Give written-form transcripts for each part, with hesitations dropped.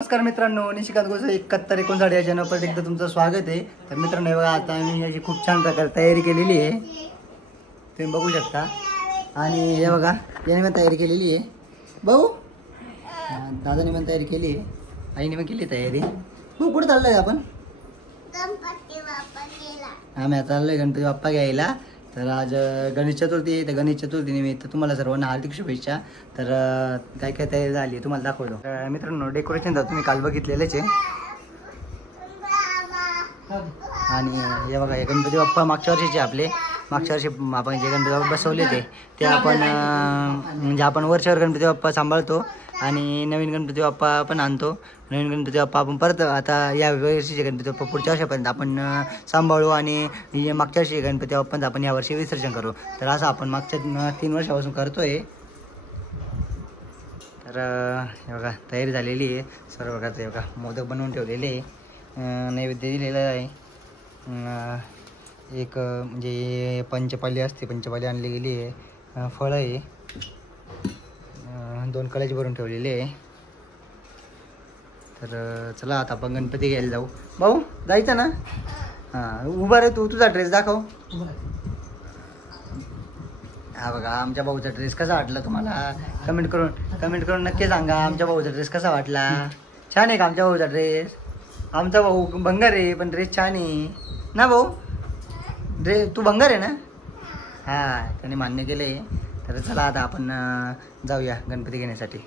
नमस्कार मित्रांनो, निशिकांत गोसे 7159 या चॅनल पर एकदा तुमचं स्वागत आहे। तर मित्रांनो, बघा आता मी याची खूप छान प्रकारे तयारी केलेली आहे, तुम्ही बघू शकता। आणि हे बघा, याने पण तयारी केलेली आहे, भाऊ दादाने पण तयारी केली आहे, आईने पण केली तयारी। भाऊ कुठे चाललोय आपण? गणपती बाप्पा गेला। आम्ही आता चाललोय गणपती बाप्पा घ्यायला। तर आज गणेश चतुर्थी आहे, तर गणेश चतुर्थी निमित्त तुम्हाला सर्वांना हार्दिक शुभेच्छा। तर काय काय तयारी झाली आहे तुम्हाला दाखवतो। मित्रांनो, डेकोरेशन तर तुम्ही काल बघितलेलंच आहे। आणि हे बघा, हे गणपती बाप्पा मागच्या वर्षीचे आपले, मागच्या वर्षी आपण जे गणपती बाप्पा बसवले ते आपण म्हणजे आपण वर्षावर गणपती बाप्पा सांभाळतो आणि नवीन गणपती बाप्पा पण आणतो। नवीन गणपती बाप्पा आपण परत आता या वर्षीचे गणपती बाप्पा पुढच्या वर्षापर्यंत आपण सांभाळू आणि मागच्या वर्षी गणपती बाप्पांचं आपण यावर्षी विसर्जन करू। तर असं आपण मागच्या 3 वर्षापासून करतोय। तर हे बघा, तयारी झालेली आहे सर्व प्रकारचे। हे बघा, मोदक बनवून ठेवलेले आहे, नैवेद्य दिलेलं आहे। एक म्हणजे पंचपाली असते, पंचपाली आणली गेली आहे, फळं आहे, 2 कळशी भरून ठेवलेले आहे। तर चला आता आपण गणपती घ्यायला जाऊ। भाऊ जायचं ना? हां, उभा रे, तुझा ड्रेस दाखव। हा बघा, आमच्या भाऊचा ड्रेस कसा वाटला तुम्हाला? कमेंट करून नक्की सांगा, आमच्या भाऊचा ड्रेस कसा वाटला? छान आहे का आमच्या भाऊचा ड्रेस? आमचा भाऊ भंगार आहे पण ड्रेस छान आहे ना भाऊ? तू भंगार आहे ना? हा, त्याने मान्य केलं आहे। तर चला आता आपण जाऊया गणपती घेण्यासाठी।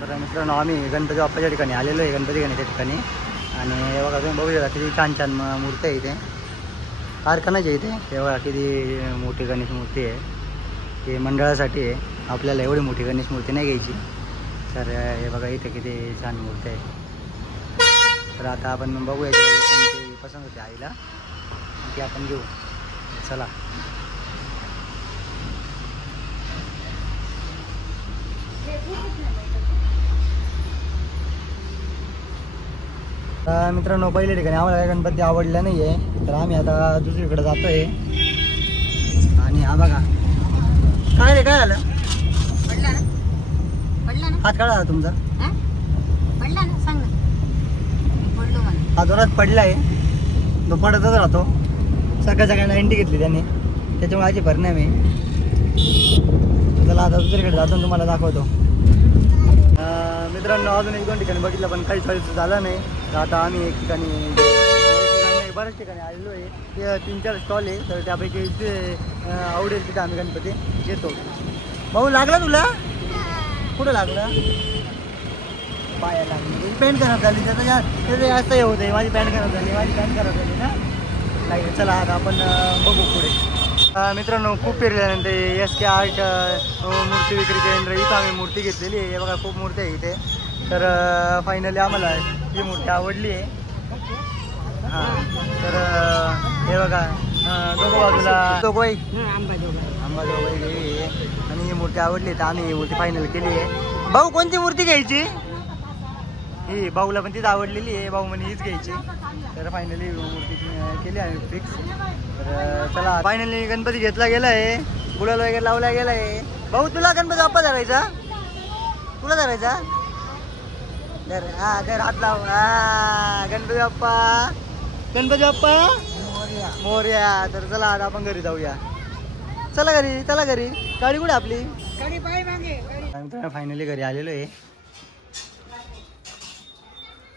तर मित्रांनो, आम्ही गणपती बाप्पाच्या ठिकाणी आलेलो आहे, गणपती घेण्याच्या ठिकाणी। आणि हे बघा, तुम्ही बघू शकता किती छान छान मूर्ती आहे इथे, कारखानाची आहे इथे। हे बघा किती मोठी गणेश मूर्ती आहे, ते मंडळासाठी आहे, आपल्याला एवढी मोठी गणेश मूर्ती नाही घ्यायची। तर हे बघा इथे किती छान मूर्ती आहे। तर आता आपण बघूया कोणती पसंत होते आईला, ती आपण घेऊ। चला मित्रांनो, पहिल्या ठिकाणी आम्हाला गणपती आवडला नाही आहे, तर आम्ही आता दुसरीकडे जातोय। आणि हा बघा, काय रे, काय झालं? हात काढा तुमचा, हा जोरात पडलाय, तो पडतच राहतो। सकाळ सकाळी 90 घेतली त्याने, त्याच्यामुळे आजी परिणाम आहे। चला आता दुसरीकडे जातो, तुम्हाला दाखवतो। मित्रांनो, अजून 1-2 ठिकाणी बघितलं पण काही चॉईस झालं नाही। तर आता आम्ही एक ठिकाणी बऱ्याच ठिकाणी आलेलो आहे, ते 3-4 स्टॉल आहे। तर त्यापैकी जे आवडेल तिथे आम्ही गणपती घेतो। भाऊ लागला तुला? कुठं लागलं? पाया लागली, पॅन्ट खराब झाली, त्याचं जास्त हे होतं आहे। माझी पॅन्ट खराब झाली, ना नाही। चला आता आपण बघू पुढे। मित्रांनो, खूप फिरल्यानंतर SK आर्ट मूर्ती विक्री केंद्र, इथं आम्ही मूर्ती घेतलेली आहे। हे बघा, खूप मूर्ती आहे इथे। तर फायनली आम्हाला ही मूर्ती आवडली आहे। हां, तर हे बघा, दोघं बाजूला अंबाजोगाई देवी आहे आणि ही मूर्ती आवडली, तर आम्ही ही मूर्ती फायनल केली आहे। भाऊ कोणती मूर्ती घ्यायची? ही भाऊला पण तीच आवडलेली आहे, भाऊ म्हणे हीच घ्यायची। तर फायनली मूर्ती केली आम्ही फिक्स। तर चला, फायनली गणपती घेतला गेला आहे, गुलाल वगैरे लावला गेला आहे। भाऊ तुला गणपती बाप्पा धरायचा? तुला धरायचा? धर, हा धर, हात लाव। हा, गणपती बाप्पा, गणपती बाप्पा मोरया। तर चला आता आपण घरी जाऊया। चला घरी, चला घरी। गाडी कुठे आपली? गाडी पाय मागे। फायनली घरी आलेलो आहे।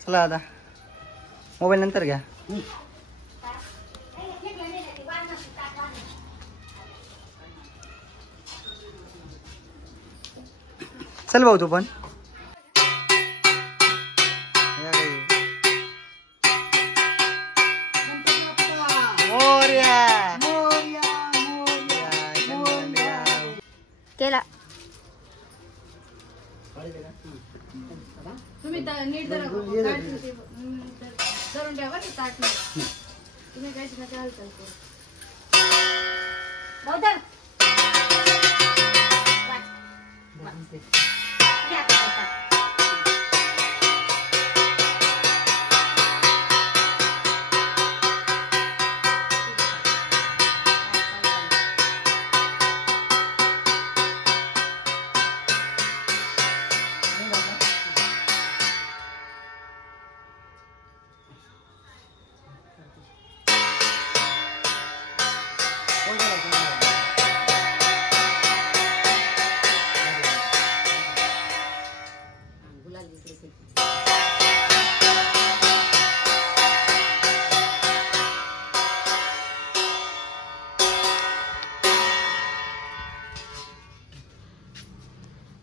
चला आता मोबाईल नंतर घ्या। चल भाऊ तू पण। केला तुम्ही नीट धरून ठेवा ते ताट नाही, तुम्ही काय नका हालचाल करू।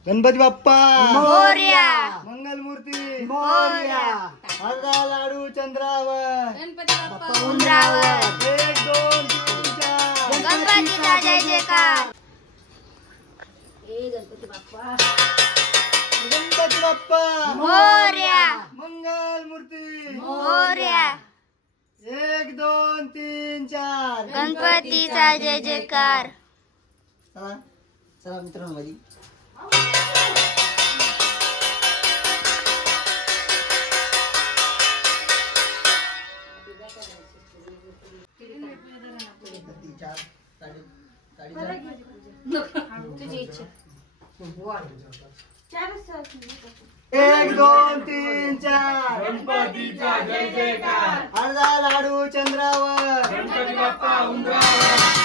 गणपती बाप्पा मोरया मंगलमूर्ती मोरया अर्धा लाडू चंद्रावर गणपती बाप्पा उंदरावर 1 2 3 4 गणपतीचा जय जयकार गणपती बाप्पा गणपती बाप्पा मोरया मंगलमूर्ती मोरया 1 2 3 4 गणपतीचा जय जयकार चला चला मित्रांनो मध्ये तुझी इच्छा 1 2 3 4 गणपतीचा जय जयकार अर्धा लाडू चंद्रावर गणपती बाप्पा उंदरावर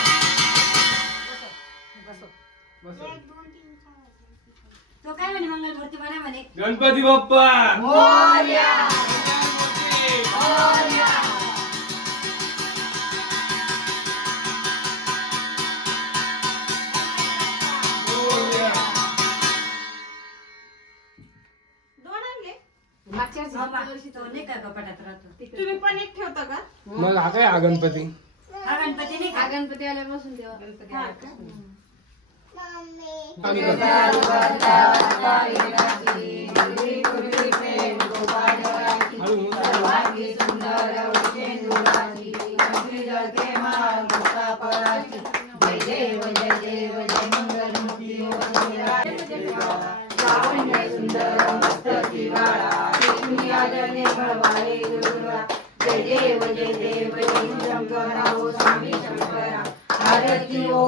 तो काय म्हणे मंगलमूर्ती म्हणे गणपती बाप्पा मोरया मागच्या वर्षी तो नाही का कपाटात राहतो तुम्ही पण एक ठेवता का? मग हा काय हा गणपती हा गणपती नाही का गणपती आल्यापासून तेव्हा गणपती हा का? आम्ही करतो. जय देव जय देव जय शंकरा ओ स्वामी शंकरा आरती ओ